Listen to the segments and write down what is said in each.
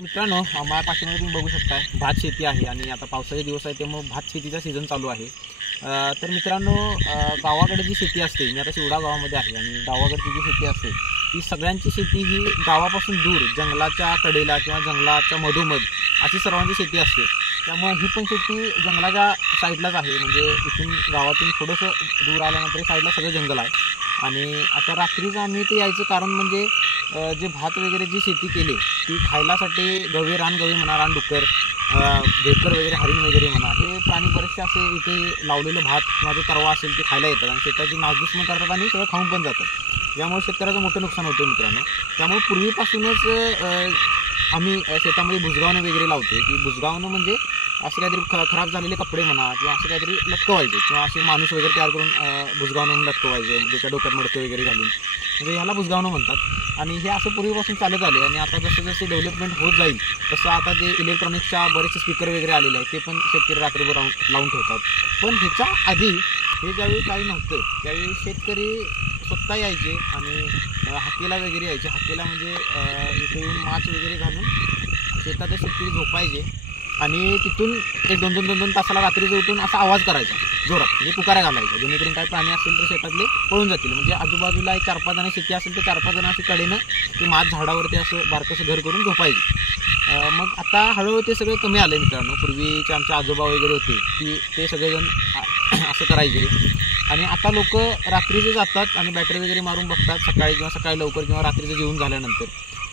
मित्रांनो, माझ्या पाठीमध्ये तुम्ही बघू शकता भात शेती आहे आणि आता पावसाचे दिवस आहे त्यामुळे भात शेतीचा सीझन चालू आहे। तर मित्रांनो, गावाकडे जी शेती असते, मी आता शिवडा गावामध्ये आहे आणि गावाकडची जी शेती असते ती सगळ्यांची शेती ही गावापासून दूर जंगलाच्या कडेला किंवा जंगलाच्या मधोमध अशी सर्वांची शेती असते। त्यामुळे ही पण शेती जंगलाच्या साईडलाच आहे, म्हणजे इथून गावातून थोडंसं दूर आल्यानंतर साईडला सगळं जंगल आहे। आणि आता रात्रीचं आम्ही ते यायचं कारण म्हणजे जे भात वगैरे जी शेती केली ती खायलासाठी गवे रानगवे म्हणा, रानडुक्कर, भेकर वगैरे, हरिण वगैरे म्हणा, हे प्राणी बरेचसे असे इथे लावलेलं भात किंवा जो तरवा असेल ते खायला येतात आणि शेताची नासधूस पण करतात आणि सगळं खाऊन पण जातात। यामुळे शेतकऱ्याचं मोठं नुकसान होतं मित्रांनो। त्यामुळे पूर्वीपासूनच आम्ही शेतामध्ये बुजगावणं वगैरे लावतो की बुजगावणं म्हणजे असे काहीतरी खराब झालेले कपडे म्हणा किंवा असं काहीतरी लटकवायचे किंवा असे माणूस वगैरे तयार करून बुजगावणं लटकवायचे, ज्याच्या डोक्यात मडके वगैरे घालून, म्हणजे ह्याला बुजगावणं म्हणतात। आणि हे असं पूर्वीपासून चालत आले आणि आता जसं जसे डेव्हलपमेंट होत जाईल तसं आता ते इलेक्ट्रॉनिक्सच्या बरेचसे स्पीकर वगैरे आलेले आहेत, ते पण शेतकरी रात्रभर लावून ठेवतात। पण ह्याच्या आधी हे ज्यावेळी काही नव्हतं त्यावेळी शेतकरी स्वतः यायचे आणि हाकेला वगैरे यायचे। हाकेला म्हणजे इथे येऊन माच वगैरे घालून शेतात शेतकरी झोपायचे आणि तिथून एक दोन तासाला रात्रीचं उठून असा आवाज करायचा जोरात, म्हणजे पुकारा घालायचा, जेणेकरून काही प्राणी असतील तर शेतातले पळून जातील। म्हणजे आजूबाजूला एक 4-5 जण शेती असेल तर 4-5 जण अशी कडेनं ते माच झाडावरती असं बारकंसं घर करून झोपायचे। मग आता हळूहळू ते सगळे कमी आले मित्रांनो। पूर्वीचे आमचे आजोबा वगैरे होते ते सगळेजण असं करायचे आणि आता लोक रात्रीचे जातात आणि बॅटरी वगैरे मारून बघतात सकाळी किंवा सकाळी लवकर किंवा रात्रीचं जेवून झाल्यानंतर।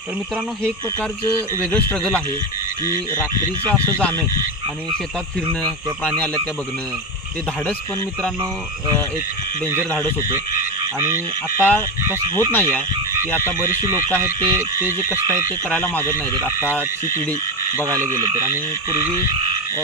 तर मित्रांनो, हे एक प्रकारचं वेगळं स्ट्रगल आहे की रात्रीचं असं जाणं आणि शेतात फिरणं, त्या प्राणी आल्यात त्या बघणं, ते धाडस पण मित्रांनो एक डेंजर धाडस होतं। आणि आता तसं होत नाही आहे की आता बरीचशी लोक आहेत ते जे कष्ट आहेत ते करायला मागत नाहीत आत्ताची पिढी बघायला गेलं तर। आणि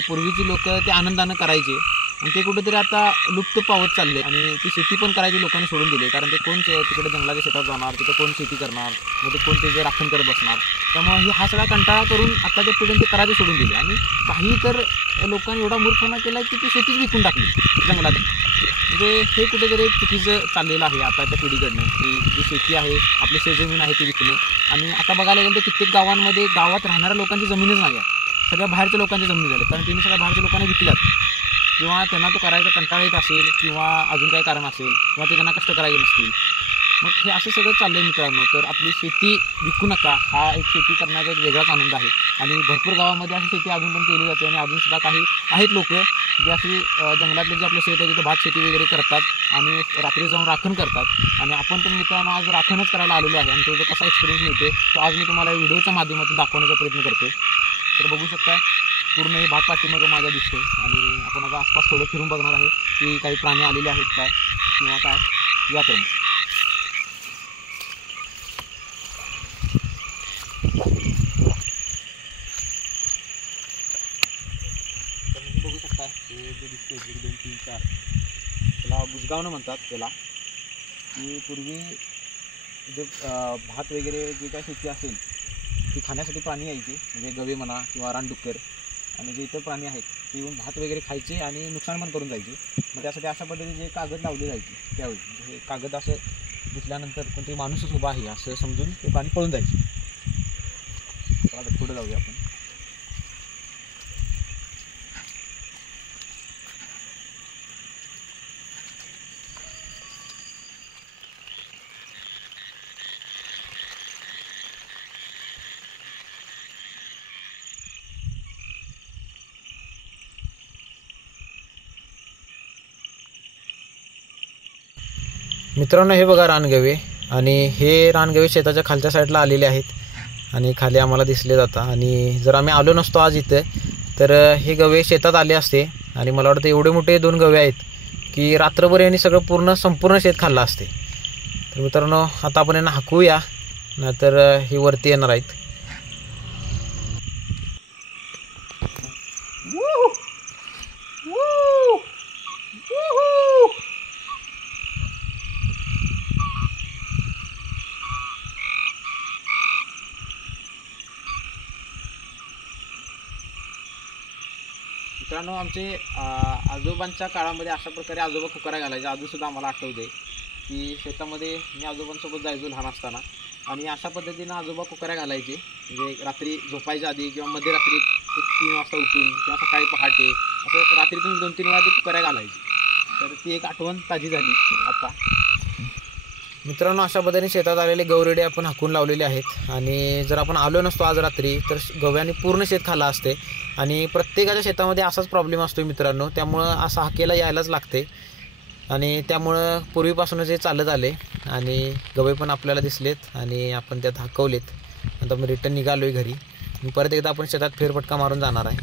पूर्वीची लोक ते आनंदानं करायचे आणि ते कुठेतरी आता लुप्त पावत चालले आणि ती शेती पण करायची लोकांनी सोडून दिली, कारण ते कोण तिकडे जंगलाच्या शेतात जाणार, तिथे कोण शेती करणार, मग ते कोण त्याचे राखण करत बसणार। त्यामुळे हा सगळा कंटाळा करून आत्ताच्या पिढीने ते करायचे सोडून दिले आणि काही तर लोकांनी एवढा मूर्खपणा केला की ती शेतीच विकून टाकली जंगलात। म्हणजे हे कुठेतरी एक चुकीचं चाललेलं आहे आताच्या पिढीकडनं की जी शेती आहे, आपली शेतजमीन आहे ती विकणं। आणि आता बघायला गेलं तर कित्येक गावांमध्ये गावात राहणाऱ्या लोकांची जमीनच नाही आहे, सगळ्या बाहेरच्या लोकांच्या जमिनी झाल्या, कारण त्यांनी सगळ्या बाहेरच्या लोकांना विकल्यात किंवा त्यांना तो करायचा कंटाळा येत असेल किंवा अजून काही कारण असेल किंवा ते त्यांना कष्ट करायचे नसतील। मग हे असं सगळं चाललं आहे मित्रांनो। तर आपली शेती विकू नका, हा एक शेती करण्याचा एक वेगळाच आनंद आहे आणि भरपूर गावामध्ये अशी शेती अजून पण केली जाते आणि अजूनसुद्धा काही आहेत लोक जे अशी जंगलातले जे आपलं शेत आहे तिथं भात शेती वगैरे करतात आणि रात्री जाऊन राखण करतात। आणि आपण पण मित्रांनो आज राखणच करायला आलेलो आहे आणि तो जो कसा एक्सपिरियन्स मिळते तो आज मी तुम्हाला व्हिडिओच्या माध्यमातून दाखवण्याचा प्रयत्न करतो। तर बघू शकता पूर्ण हे भात पाठीमागं माझ्या दिसते आणि आपण आता आसपास थोडं फिरून बघणार आहे की काही प्राणी आलेले आहेत काय किंवा काय। या तर बघू शकता हे जे दिसते 1 2 3 4 त्याला बुजगावणं म्हणतात त्याला। की पूर्वी जे भात वगैरे जे काही शेती असेल ती खाण्यासाठी प्राणी यायचे, म्हणजे गवे म्हणा किंवा रानडुक्कर आणि जे इतर प्राणी आहेत ते येऊन भात वगैरे खायचे आणि नुकसान पण करून जायचे। मग त्यासाठी अशा पद्धतीने कागद लावले जायचे त्यावेळी, म्हणजे कागद असं दिसल्यानंतर कोणतरी माणूसच उभा आहे असं समजून ते प्राणी पळून जायचे। चला पुढे जाऊया आपण। मित्रांनो, हे बघा रानगवे आणि हे रानगवे शेताच्या खालच्या साईडला आलेले आहेत आणि खाली आम्हाला दिसले जातात। आणि जर आम्ही आलो नसतो आज इथं तर हे गवे शेतात आले असते आणि मला वाटतं एवढे मोठे 2 गवे आहेत की रात्रभर यांनी सगळं संपूर्ण शेत खाल्लं असते। तर मित्रांनो, आता आपण यांना हाकूया, नाहीतर हे वरती येणार आहेत। मित्रांनो, आमचे आजोबांच्या काळामध्ये अशा प्रकारे आजोबा फुकारा घालायचे। अजूनसुद्धा आम्हाला आठवते की शेतामध्ये मी आजोबांसोबत जायचो लहान असताना आणि अशा पद्धतीनं आजोबा कुकऱ्या घालायचे, म्हणजे रात्री झोपायच्या आधी किंवा मध्यरात्री 3 वाजता उठून किंवा सकाळी पहाटे असं रात्रीतून 2-3 वेळा ते कुकऱ्या घालायचे. तर ती एक आठवण ताजी झाली आता. मित्रांनो, अशा पद्धतीने शेतात आलेले गौरेडे आपण हाकून लावलेले आहेत. आणि जर आपण आलो नसतो आज रात्री तर गव्याने पूर्ण शेत खाल्लं असते. आणि प्रत्येकाच्या शेतामध्ये असाच प्रॉब्लेम असतो मित्रांनो, त्यामुळं असं हाकेला यायलाच लागते. आणि त्यामुळं पूर्वीपासूनच हे चालत आले आणि गवे पण आपल्याला दिसलेत आणि आपण त्यात हाकवलेत. आता मी रिटर्न निघालो आहे घरी. परत एकदा आपण शेतात फेरफटका मारून जाणार आहे.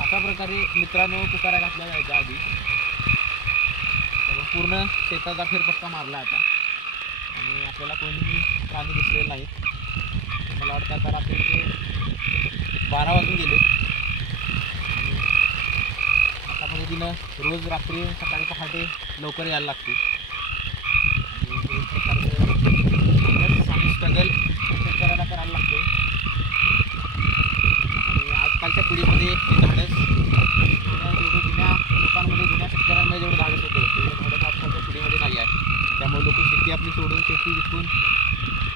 अशा प्रकारे मित्रांनो कुकऱ्या घातल्या जायच्या आधी. पूर्ण शेताचा फेरफटका मारला आता आणि आपल्याला कोणीही प्राणी दिसलेले नाहीत. मला वाटतं आता रात्रीचे 12 वाजून गेले. आणि अशा पद्धतीनं रोज रात्री सकाळी पहाटे लवकर यायला लागते. आणि एक प्रकारचं स्ट्रगल शेतकऱ्याला करायला लागते. आणि आजकालच्या पिढीमध्ये हे धाडस जेवढं जुन्या लोकांमध्ये, जुन्या शेतकऱ्यांमध्ये जेवढं धाडस होतं तेवढं धाडस आजकालच्या पिढीमध्ये नाही आहे. त्यामुळे लोक शेती आपली सोडून, शेती विकून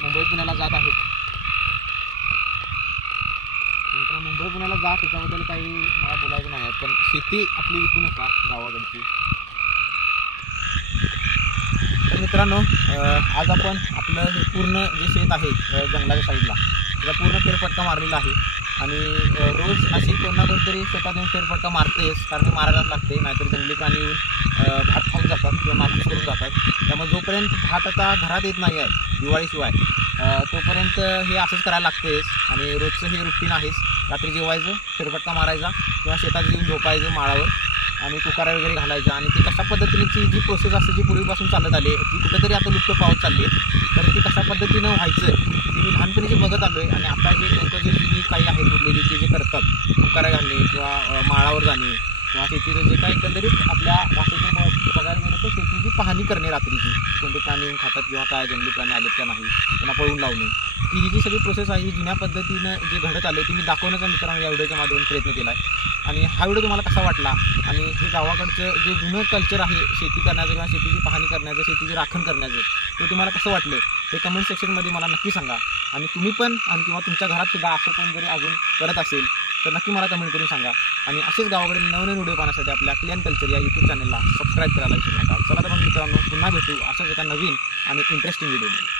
मुंबई पुण्याला जात आहेत. मुंबई पुण्याला जात त्याच्याबद्दल काही मला बोलायचं नाही आहे, पण शेती आपली विकू नका गावाकडची. तर मित्रांनो, आज आपण आपलं हे पूर्ण जे शेत आहे जंगलाच्या साईडला त्याचा पूर्ण फेरफटका मारलेला आहे. आणि रोज अशी कोण ना कोणतरी शेतात येऊन फेरफटका मारतेच, कारण हे मारायलाच लागते. नाहीतर जंगली प्राणी येऊन भात खाऊन जातात किंवा नासधूस करून जातात. त्यामुळे जोपर्यंत भात आता घरात येत नाही आहे दिवाळीशिवाय, तोपर्यंत हे असंच करायला लागतेच. आणि रोजचं हे रुटीन आहेच. रात्री जेवायचं, फेरफटका मारायचा किंवा शेतात येऊन झोपायचं माळावर आणि कुकारा वगैरे घालायचा. आणि ती कशा पद्धतीची जी प्रोसेस असते जी पूर्वीपासून चालत आली ती कुठेतरी आता लुप्त पावत चालली आहे. तर ती कशा पद्धतीनं व्हायचं ती मी लहानपणी जे बघत आलो आहे. आणि आता जे लोक जे जुनी काही आहेत उरलेली ते जे करतात, कुकारा घालणे किंवा माळावर जाणे किंवा शेतीचं जे काही एकंदरीत आपल्या भाषेतून बघायला गेलं तर शेतीची पाहणी करणे रात्रीची, कोणते प्राणी येऊन खातात किंवा काय जंगली प्राणी आलेत का नाही त्यांना पळून लावणे, ही जी सगळी प्रोसेस आहे ही जुन्या पद्धतीनं जे घडत आले ती मी दाखवण्याचा मित्रांनो या व्हिडिओच्या माध्यमातून प्रयत्न केला आहे. आणि हा व्हिडिओ तुम्हाला कसा वाटला आणि हे गावाकडचं जे जुनं कल्चर आहे शेती करण्याचं किंवा शेतीची पाहणी करण्याचं, शेतीची राखण करण्याचं, ते तुम्हाला कसं वाटलं हे कमेंट सेक्शनमध्ये मला नक्की सांगा. आणि तुम्ही पण आणि किंवा तुमच्या घरात सुद्धा असं कोण जरी अजून करत असेल तर नक्की मला कमेंट करून सांगा. आणि असेच गावाकडे नवनवीन व्हिडिओ पाहण्यासाठी आपल्या क्लिअन कल्चर या यूट्यूब चॅनलला सबस्क्राईब करायला विसरू नका. चला तर मग मित्रांनो, पुन्हा भेटू अशाच एका नवीन आणि इंटरेस्टिंग व्हिडिओमध्ये.